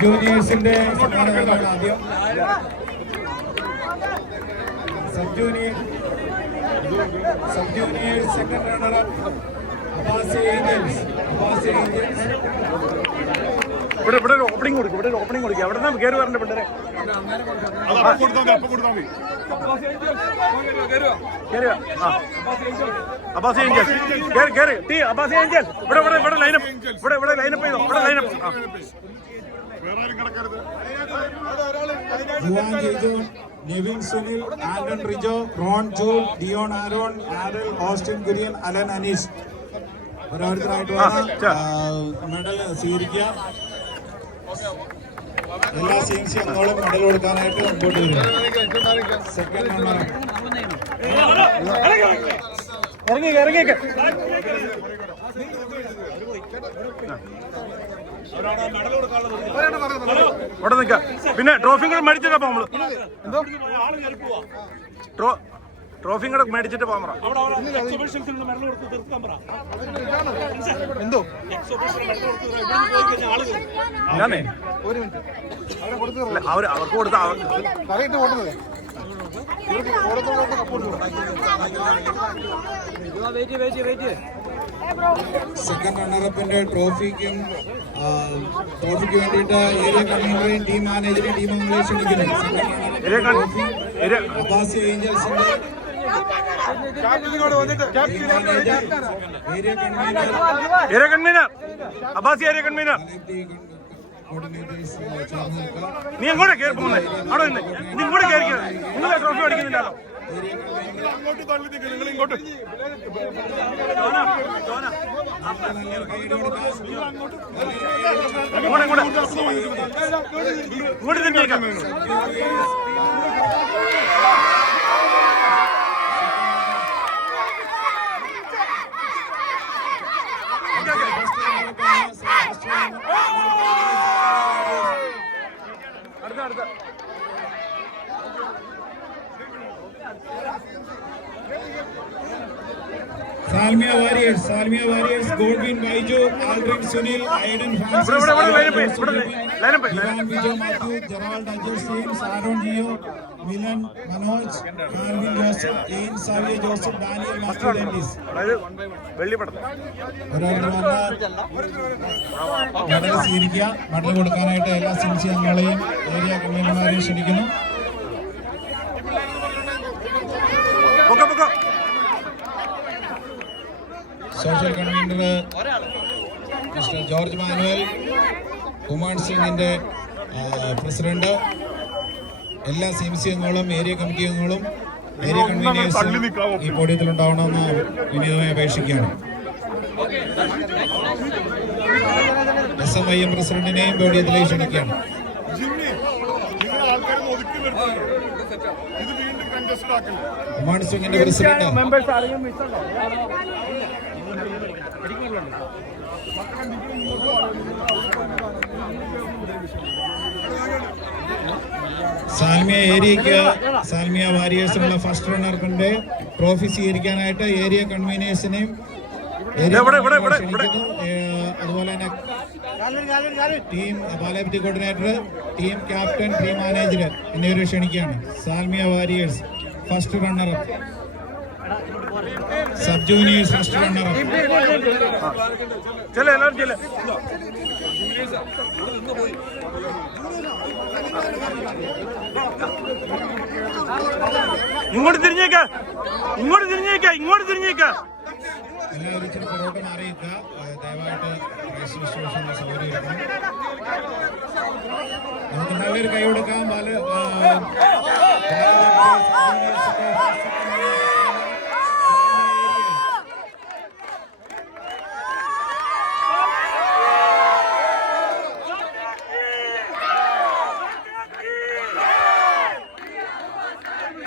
ജൂനിയേഴ്സിന്റെ സമ്മാനമാണ് ആദ്യം sub junior sub junior second runner Abbasi angels Abbasi angels ഇവിടെ ഇവിടെ ഒരു ഓപ്പണിംഗ് കൊടുക്കും ഇവിടെ ഒരു ഓപ്പണിംഗ് കൊടുക്കുക അവിടെ നിന്ന് കയറി വരണ്ട പിള്ളേരെ. അബ്ബാസി ഏഞ്ചൽ കയറി കയറി ടീ അബ്ബാസി ഏഞ്ചൽ ഇവിടെ ഇവിടെ ഇവിടെ ലൈനപ്പ് ഇവിടെ ഇവിടെ ലൈനപ്പ് ചെയ്തോ. ഇവിടെ lineup Juan Jaijon Nivin Sunil Anton Rijo Ron Jules Dion Aaron Aral Austin Kurian Alan Anees ഓരോരുത്തരായിട്ട് മെഡൽ സ്വീകരിക്കുക. എല്ലാ സി എം മെഡൽ കൊടുക്കാനായിട്ട് മുമ്പോട്ട് വരിക സെക്കൻഡ് ഇറങ്ങി ഇറങ്ങിയേക്ക്. ഇവിടെ നിൽക്കാം. പിന്നെ ട്രോഫിയും കൂടെ മേടിച്ചിട്ടാ നമ്മൾ. എന്തോ? ട്രോ ട്രോഫിയും കൂടെ മേടിച്ചിട്ട് പോകാൻ പറ. എന്തോ? ഞാനേ ഒരു മിനിറ്റ്. അവരെ കൊടുത്തു അല്ല, അവർ അവർക്ക് കൊടുത്ത അവർക്ക് ഓടുന്നത് വെയിറ്റ് വെയിറ്റ് വെയിറ്റ് കൊടുത്തു സെക്കൻഡ് റണ്ണറപ്പിന്റെ ട്രോഫിക്കും ട്രോഫിക്ക് വേണ്ടിയിട്ട് ഏരിയ കൺവീനറെയും ടീം മാനേജറെയും ടീം അംഗങ്ങളെയും ക്ഷണിക്കുന്നു. സെക്കൻഡ് ഏരിയ റണ്ണർ കൺ- trophy area Abbasi ഏഞ്ചൽസിന്റെ team manager area convener area convener Abbasi area convener. Coordinators ചേർന്ന് നിൽക്കുക നീ എങ്ങോട്ടാ കയറി പോകുന്നേ? അവിടെ നിന്ന്. നീ ഇങ്ങോട്ട് കയറി നിങ്ങൾ ട്രോഫി അടിക്കുന്നില്ലല്ലോ അങ്ങോട്ട് തള്ളി നിൽക്കുക നിങ്ങൾ ഇങ്ങോട്ട് ഇങ്ങോട്ട് തിരിഞ്ഞേക്കാം അടുത്ത അടുത്ത Salmiya warriors Salmiya warriors ഗോൾബിൻ Biju Aldrin Sunil Aidan Francis Vijo Mathew Gerald Ajas James Aaron Gio Milan Manoj Calvin Joseph എയിൻ സാവിയ Joseph Daniel അതായത് വെള്ളിപ്പടം ഓരോരുത്തർ വന്ന് മെഡൽ സ്വീകരിക്കുക. മടൽ കൊടുക്കാനായിട്ട് എല്ലാ സിൻസി അംഗങ്ങളെയും ഏരിയ കൺവീനർമാരെയും ക്ഷണിക്കുന്നു. Social convener mister George Manuel human സിംഗിന്റെ പ്രസിഡന്റ് എല്ലാ സി എം സി അംഗങ്ങളും ഏരിയ കമ്മിറ്റി അംഗങ്ങളും ഏരിയ കൺവീനേഴ്സും ഈ പോഡിയത്തിൽ ഉണ്ടാവണമെന്ന് വിനീതമായി അപേക്ഷിക്കുകയാണ്. എസ് എം ഐ എം പ്രസിഡന്റിനെയും പോഡിയത്തിലേക്ക് ക്ഷണിക്കുകയാണ്. ഹുമാൻ നിങ്ങൾ ആൾക്കാരെ ഒതുക്കി നിർത്തുന്നു ഇത് വീണ്ടും കൺജസ്റ്റ് ആക്കില്ല കുമാർ സിംഗിന്റെ പ്രസിഡന്റ്. സാൽമിയ ഏരിയയ്ക്ക് സാൽമിയ വാരിയേഴ്സിനുള്ള ഫസ്റ്റ് റണ്ണർക്കുണ്ട് ട്രോഫി സ്വീകരിക്കാനായിട്ട് ഏരിയ കൺവീനേഴ്സിനെയും അതുപോലെ തന്നെ team പാലാപ്പിറ്റി coordinator team captain team manager എന്നിവരെ ക്ഷണിക്കുകയാണ്. Salmiya warriors first runner sub juniors first runner ഇങ്ങോട്ട് തിരിഞ്ഞേക്ക ഇങ്ങോട്ട് തിരിഞ്ഞേക്ക ഇങ്ങോട്ട് തിരിഞ്ഞേക്ക എല്ലാവരും ഇച്ചിരി പുറകോട്ട് മാറിയിക്കുക ഏഹ്, ദയവായിട്ട് റൈസ് ഡിസ്ട്രിബ്യൂഷനുള്ള സൗകര്യം നമുക്ക് നല്ലൊരു കൈ കൊടുക്കാം പല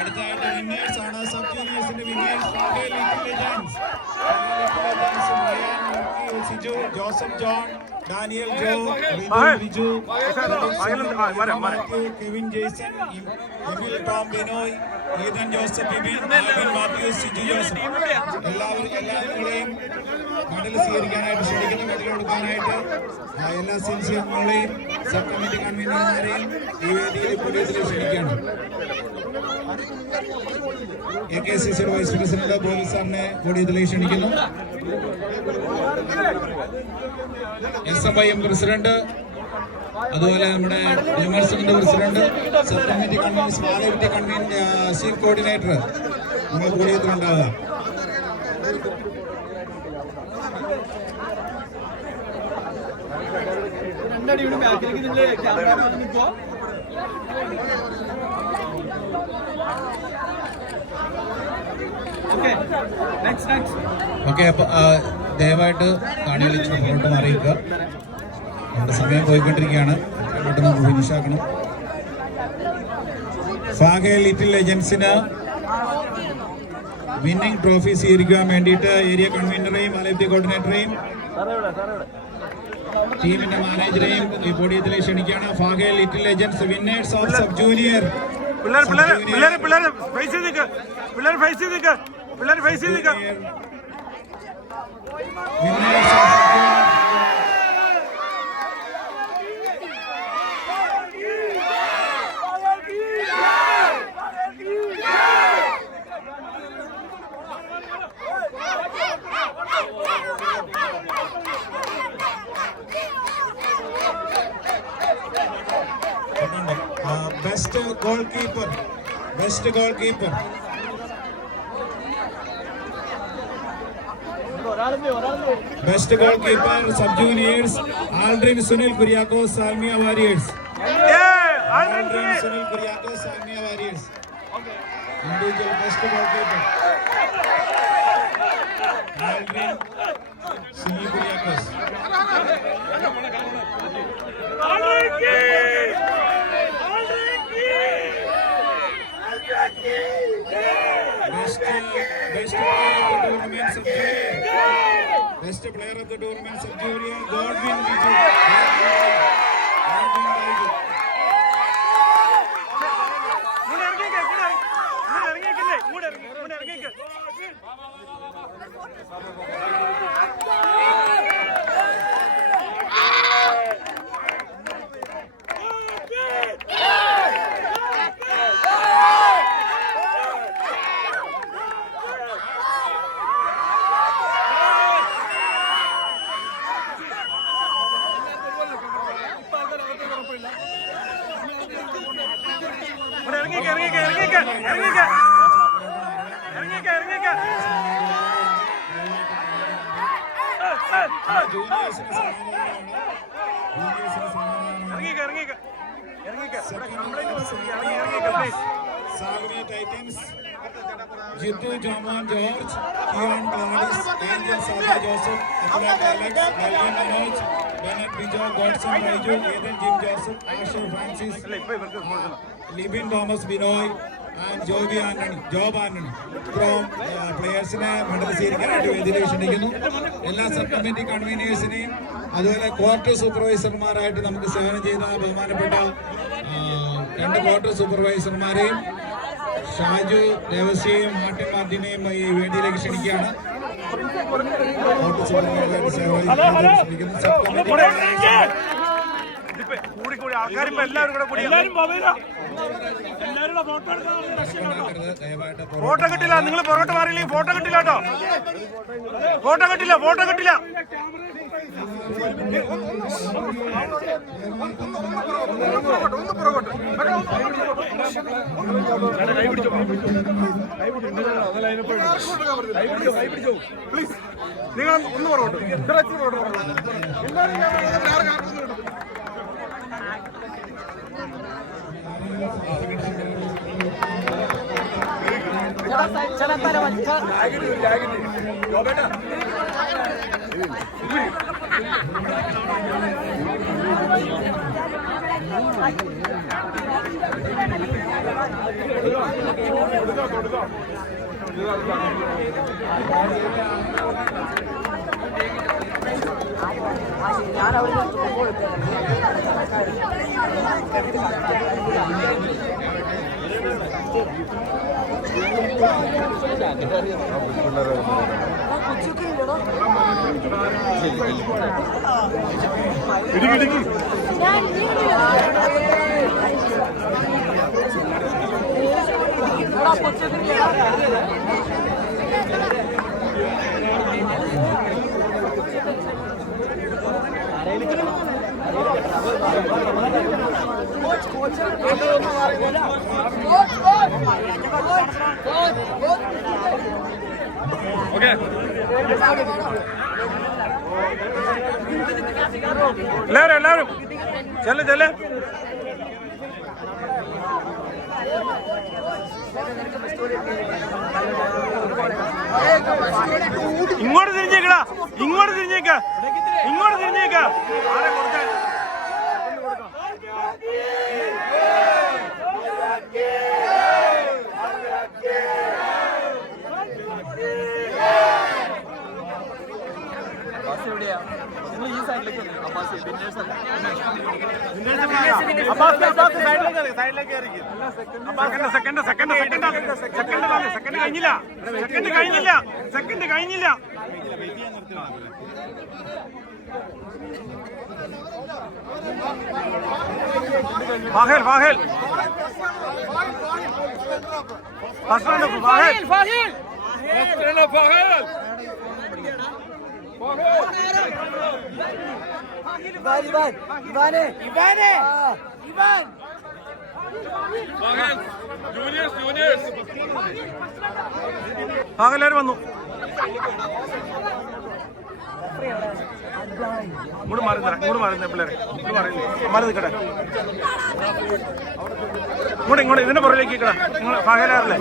അടുത്തായിട്ട് വിന്നേഴ്സ് ആണ്. Sub ജൂനിയേഴ്സിന്റെ winners Siju Joseph John Daniel Joe Kevin Emil Tom Binoy Ethan Joseph Bibin Siju Joseph. എല്ലാവരും എല്ലാവരുടെയും മെഡൽ സ്വീകരിക്കാനായിട്ട് ക്ഷണിക്കുന്നു മെഡൽ കൊടുക്കാനായിട്ട് ആ, എല്ലാ സിൻസി അംഗങ്ങളെയും സബ് കമ്മിറ്റി കൺവീനർമാരെയും ഈ വേദിയിൽ പുതിയതിൽ ക്ഷണിക്കുകയാണ്. എ കെ സി സിയുടെ വൈസ് പ്രസിഡന്റ് പോലീസ് സാറിനെ കൂടിയതിലേക്ക് ക്ഷണിക്കുന്നു. S F I M president അതുപോലെ നമ്മുടെ വിമർശകന്റെ പ്രസിഡന്റ് സബ് കമ്മിറ്റി കൺവീനർ സ്മാരകത്തെ കൺവീനർ ചീഫ് കോർഡിനേറ്റർ നമ്മൾ കൂടിയതിലുണ്ടാവുക രണ്ടടി ഇവിടെ camera okay next next okay അപ്പൊ ദയവായിട്ട് കാണികൾ മുന്നോട്ട് അറിയിക്കുക നമ്മുടെ സമയം പോയിക്കൊണ്ടിരിക്കുകയാണ്. പെട്ടെന്ന് നമുക്ക് ഫിനിഷ് ആക്കണം. ഫാഗെ ലിറ്റിൽ ഏജൻസിന് വിന്നിംഗ് ട്രോഫി സ്വീകരിക്കാൻ വേണ്ടിയിട്ട് ഏരിയ കൺവീനറെയും അലബ്ദി കോർഡിനേറ്ററെയും ടീമിന്റെ മാനേജറേയും ഈ പോഡിയത്തിലേക്ക് ക്ഷണിക്കുകയാണ് ഫാഗെ little angels winners of sub junior പിള്ളേർ പിള്ളേർ പിള്ളേർ പിള്ളേർ ഫൈസ് ചെയ്ത് പിള്ളേർ ഫൈസ് ചെയ്ത് പിള്ളേർ ഫേസ് ചെയ്ത് നിൽക്ക് winners of sub junior best goal keeper best goal keeper best goal keeper sub juniors Aldrin Sunil Kuriakose Salmiya warriors ഏയ്, already Aldrin Sunil Kuriakose Salmiya warriors individual best goal keeper Aldrin Sunil Kuriakose Best, best the doorman, Subjurior, Godwin Vijay. Salmiya titans Jithu Jomon George Kion Gladys Angel സാബ Joseph അഖിലാഖ് Alex Melvin Manoj Bennett Bijo Godson Raiju Ethan Jim Joseph Asher Francis. Libin Thomas Binoy and Joby Antony Job Antony ഇത്രയും പ്ലെയേഴ്സിനെ medal സ്വീകരിക്കാനായിട്ട് എല്ലാ sub committee കൺവീനേഴ്സിനെയും അതുപോലെ court സൂപ്പർവൈസർമാരായിട്ട് നമുക്ക് സേവനം ചെയ്ത ബഹുമാനപ്പെട്ട രണ്ട് court സൂപ്പർവൈസർമാരെയും ഷാജു ദേവസ്യയും മാർട്ടിൻ മാർട്ടിനെയും ഈ വേദിയിലേക്ക് ക്ഷണിക്കുകയാണ്. കൂടി കൂടി ആൾക്കാരും എല്ലാവരും കൂടെ കൂടി എല്ലാവരും ഫോട്ടോ കിട്ടില്ല. നിങ്ങൾ പുറകോട്ട് മാറിയില്ലെങ്കിൽ ഫോട്ടോ കിട്ടില്ല കേട്ടോ. ഫോട്ടോ കിട്ടില്ല ഫോട്ടോ കിട്ടില്ല. നിങ്ങൾ ഒന്ന് പുറകോട്ട് चला पहले बच्चा Gidi gidi gidi. Gel Koç koç. Koç koç. എല്ലാവരും എല്ലാവരും ചെല്ല് ചെല്ല്. ഇങ്ങോട്ട് തിരിഞ്ഞേക്കടാ ഇങ്ങോട്ട് തിരിഞ്ഞേക്ക. ഇങ്ങോട്ട് തിരിഞ്ഞേക്ക. ആരെ കൊടുക്കാൻ അബ്ബാസ് എവിടെയാ? നിങ്ങൾ ഈ സൈഡിലേക്ക് വന്നേ. അബ്ബാസ് വിന്നേഴ്സ് അല്ല? Second second second second second second കഴിഞ്ഞില്ല. സെക്കൻഡ് കഴിഞ്ഞില്ല. സെക്കൻഡ് കഴിഞ്ഞില്ല. ഫാഹേൽ ഫാഹേൽ. ഫസ്റ്റ് റൗണ്ട് ഫാഹേൽ. ഫാഹേൽ. വന്നു? ഇങ്ങോട്ട് മാറി തരാം ഇങ്ങോട്ട് മാറി നിന്നേ പിള്ളേരെ. ഇങ്ങോട്ട് മാറി നിന്നേ. മാറി നിൽക്കട്ടെ. ഇങ്ങോട്ട് ഇങ്ങോട്ട് ഇതിന്റെ പുറകിലേക്ക് നിൽക്കടാ നിങ്ങൾ ഫാഹേലാറല്ലേ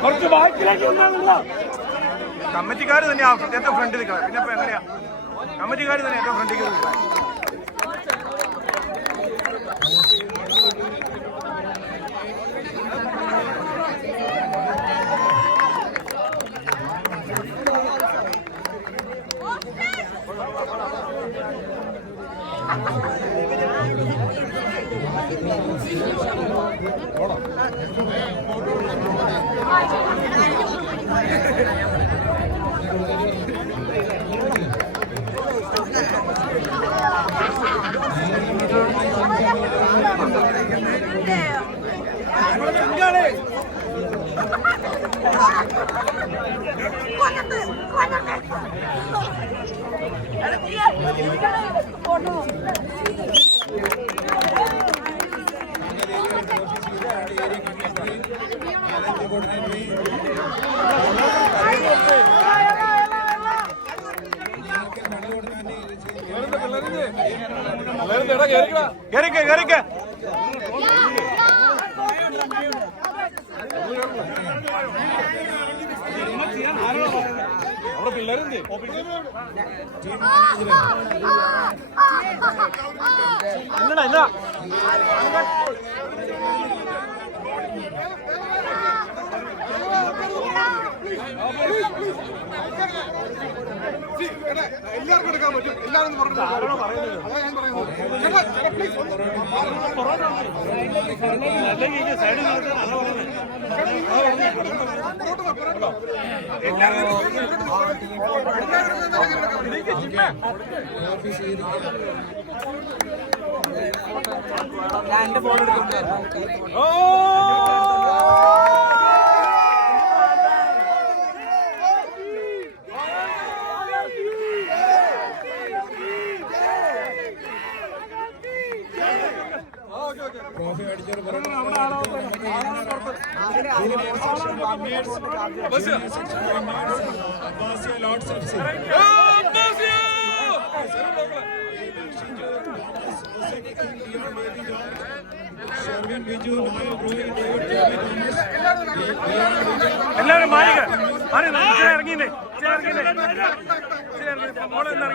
കുറച്ച് ബാക്കിലേക്ക് കമ്മിറ്റിക്കാർ തന്നെയാ ഏറ്റവും ഫ്രണ്ടിൽ നിൽക്കണം പിന്നെ ഇപ്പൊ എങ്ങനെയാ? കമ്മിറ്റിക്കാർ തന്നെ ഏറ്റവും ഫ്രണ്ടിൽ നിൽക്കണം ഓടാം കേറിക്ക കേറിക്ക എന്നാ ഇന്നടാ എല്ലാവർക്കും എടുക്കാൻ പറ്റും എല്ലാവരും പറഞ്ഞു ഞാൻ പറയുന്നത് ചേട്ടാ, please, ഒന്ന് ചെയ്തിരിക്കുക എന്റെ ഫോൺ എടുക്കും ട്രോഫി അടിച്ചൊരു ലോട്ട്സ് ജോബി തോമസ് എല്ലാവരും മാറിക്ക ആരെ ഇറങ്ങിയില്ലേ? ഇറങ്ങിയില്ലേ? ഇറങ്ങി മോളെ ഒന്ന്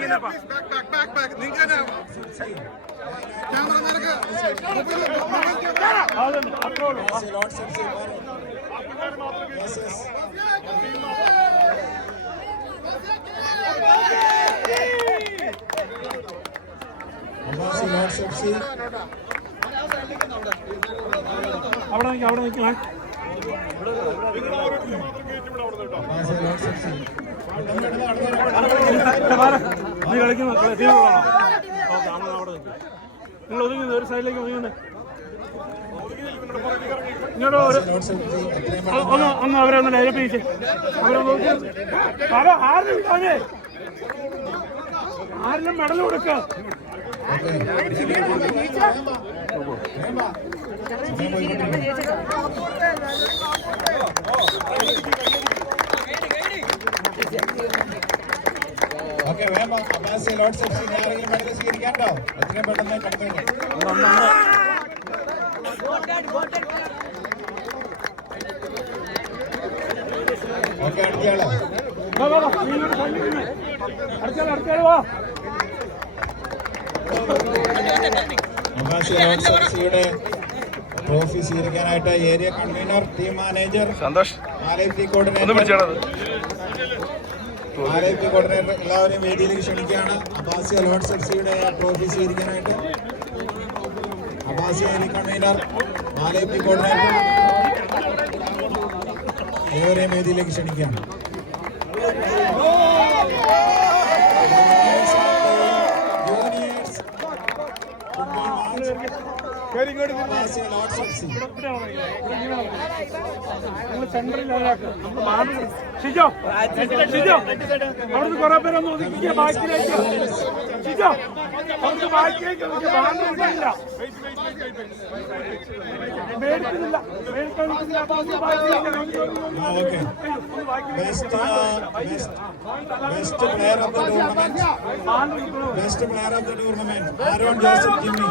അവിടെ നിൽക്കാം അവിടെ നിൽക്കാം അബ്ബാസി ലോട്ട്സ് എഫ് സി നീ കളിക്കുന്ന കളി ടീം ഓക്കെ അമ്മ അവിടെ നിൽക്കും. നിങ്ങൾ ഒതുങ്ങുന്ന ഒരു സൈഡിലേക്ക് ഒതുങ്ങുന്നത് ഇങ്ങോട്ട് ഒന്ന് ഒന്ന് അവരെ ഒന്ന് ലൈനപ്പ് ചെയ്യിച്ചേ. അവരെ നോക്കി. ആരിലും ഇട്ടാനേ ആരിലും മെഡൽ കൊടുക്കുക ഓക്കെ അബ്ബാസി എത്രയും പെട്ടെന്ന് കടന്നു അടുത്തയാളോ trophy സ്വീകരിക്കാനായിട്ട് area convener team manager Santosh. ആലയത്തി ഒന്ന് കോർഡിനേറ്റർ ആലയത്തി കോർഡിനേറ്റർ എല്ലാവരെയും വേദിയിലേക്ക് ക്ഷണിക്കുകയാണ്. അബാസിയ ലോഡ് സെക്സിയുടെ സിയുടെ ട്രോഫി സ്വീകരിക്കാനായിട്ട്. അബാസിയ ഏരിയ കൺവീനർ ആരോഗ്യ കോർഡിനേറ്റർ. ഏവരെയും വേദിയിലേക്ക് ക്ഷണിക്കുകയാണ്. അബ്ബാസിയ ഗുഡ് സെന്ററിൽ ഷിജോ. ഷിജോ. അവിടുന്ന് കുറെ പേരൊന്ന് ഒതുക്കിക്കുക ബാക്കിലേക്ക്. ഷിജോ. അവിടുന്ന് ബാക്കിലേക്ക് മേടിക്കുന്നില്ല. മേടിക്കുന്നില്ല അപ്പൊ ഒന്ന് best player of the tournament Aaron Joseph Jimmy